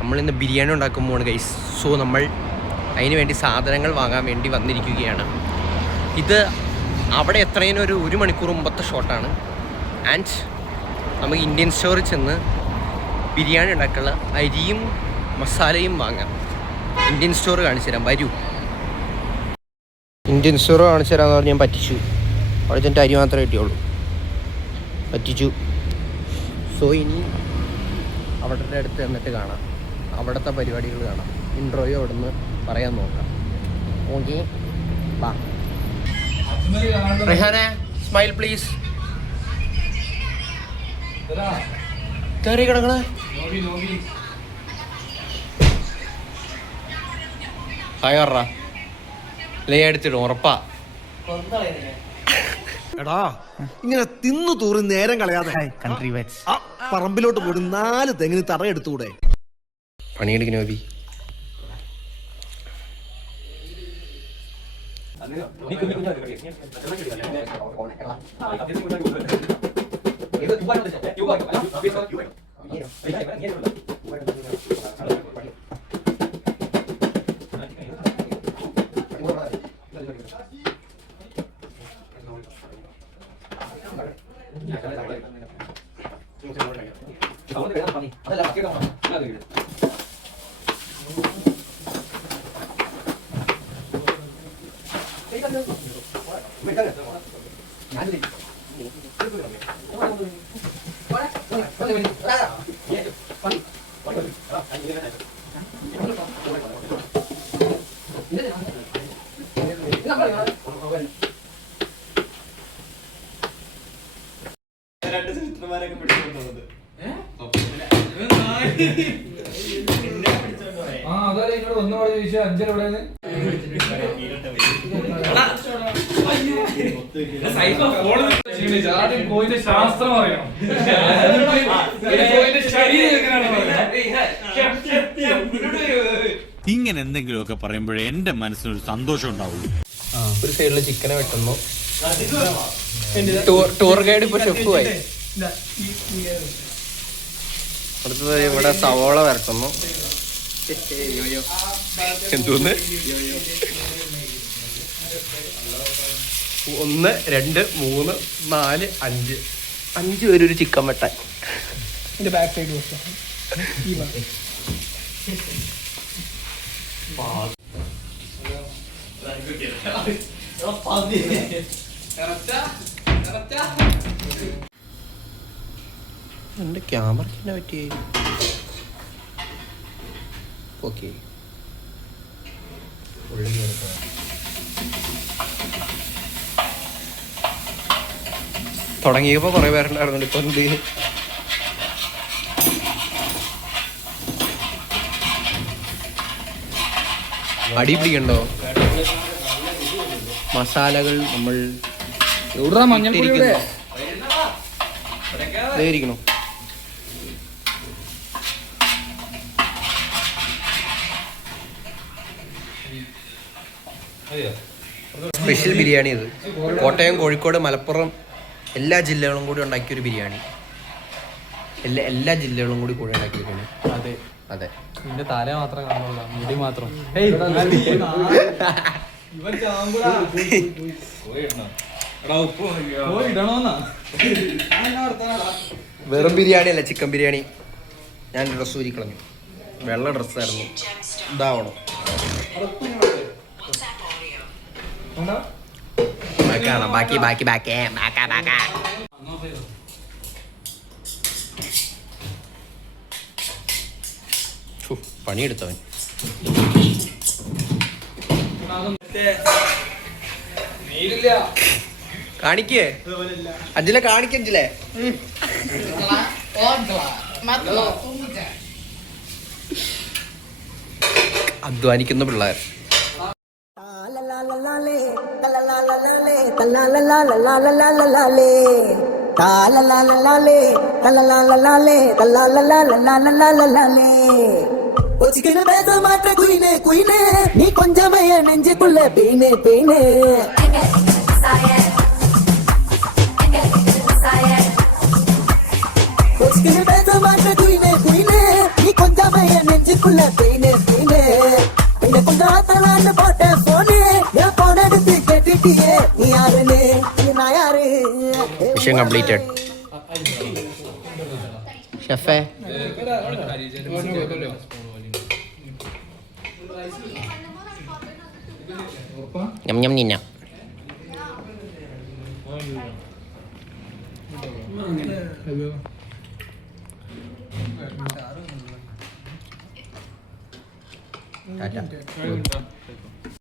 നമ്മളിന്ന് ബിരിയാണി ഉണ്ടാക്കുമ്പോൾ guys. So നമ്മൾ അതിന് വേണ്ടി സാധനങ്ങൾ വാങ്ങാൻ വേണ്ടി വന്നിരിക്കുകയാണ്. ഇത് അവിടെ എത്രയും ഒരു മണിക്കൂർ മുമ്പത്തെ ഷോട്ടാണ്. ആൻഡ് നമുക്ക് ഇന്ത്യൻ സ്റ്റോറിൽ ചെന്ന് ബിരിയാണി ഉണ്ടാക്കാനുള്ള അരിയും മസാലയും വാങ്ങാം. ഇന്ത്യൻ സ്റ്റോർ കാണിച്ചു തരാം, വരൂ. ഇന്ത്യൻ സ്റ്റോർ കാണിച്ചു തരാമെന്ന് പറഞ്ഞ് ഞാൻ പറ്റിച്ചു. അവിടെ ചെന്നിട്ട് അരി മാത്രമേ കിട്ടിയുള്ളൂ, പറ്റിച്ചു. സോ ഇനി അവിടെ അടുത്ത് എന്നിട്ട് കാണാം, അവിടുത്തെ പരിപാടികൾ കാണാം. ഇൻട്രോയോ അവിടെ നിന്ന് പറയാൻ നോക്കാം. ഓക്കെ, വാ. റിഹാനെ സ്മൈൽ പ്ലീസ്. കയറി കിടക്കണേ. ഹായറാ ലേ അടിച്ചിടും ഉറപ്പാ. എടാ ഇങ്ങനെ തിന്നു തൂറി നേരം കളയാതെ കൺട്രി വെറ്റ്സ് പറമ്പിലോട്ട് പോയി 4 തെങ്ങിന് തറ എടുത്തുകൂടെ? പണിയെടുക്കുന്ന നോബി. ശാസ്ത്രം അറിയണം. ഇങ്ങനെ എന്തെങ്കിലുമൊക്കെ പറയുമ്പോഴേ എന്റെ മനസ്സിനൊരു സന്തോഷം ഉണ്ടാവുള്ളൂ. ഒരു സൈഡില് ചിക്കനെ വെട്ടുന്നു. ടൂർ ഗൈഡ് ഇപ്പൊ ഷെഫുമായി. അടുത്തത് ഇവിടെ സവോള വരട്ടുന്നു. എന്തോന്ന് 1 2 3 4 5 പേര് ഒരു ചിക്കൻ വെട്ടാൻ. ബാക്ക് സൈഡ് എന്റെ ക്യാമറയ്ക്ക് എന്നാ പറ്റിയേ? ഓക്കെ, തുടങ്ങിയപ്പോ കുറെ പേരുണ്ടായിരുന്നു. ഇപ്പൊ എന്ത് അടി പിടിക്കണ്ടോ? മസാലകൾ നമ്മൾ ഇരിക്കണം. സ്പെഷ്യൽ ബിരിയാണി ഇത്. കോട്ടയം, കോഴിക്കോട്, മലപ്പുറം എല്ലാ ജില്ലകളും കൂടി ഉണ്ടാക്കിയൊരു ബിരിയാണി. എല്ലാ ജില്ലകളും കൂടി ഉണ്ടാക്കിയിരിക്കുന്നു. അതെ അതെ. നിന്റെ തല മാത്രം കാണുള്ളൂ, മുടി മാത്രം. വെറും ബിരിയാണി അല്ല, ചിക്കൻ ബിരിയാണി. ഞാൻ ഡ്രസ്സ് ഊരി കളഞ്ഞു, വെള്ള ഡ്രസ്സായിരുന്നു. ഇതാവണം. ബാക്കി ബാക്കി ബാക്കി പണിയെടുത്തവൻ. കാണിക്കേ അഞ്ചിലെ, കാണിക്കഞ്ചിലെ. അധ്വാനിക്കുന്ന പിള്ളേർ. നീ കൊഞ്ചമയ നെഞ്ചുക്കുള്ള പീനെ പീനെ നീ കൊഞ്ചമയ നെഞ്ചു நெஞ்சுக்குள்ள பெயினு பெயினு இந்த கொஞ்சம் ஆத்தலான்னு போட்ட போனு என் போன எடுத்து கேட்டுட்டியே நீ யாருன்னு நான் யாரு മിഷൻ കംപ്ലീറ്റഡ്. ഷെഫേ ഞം ഞം നിന്ന ടാറ്റ.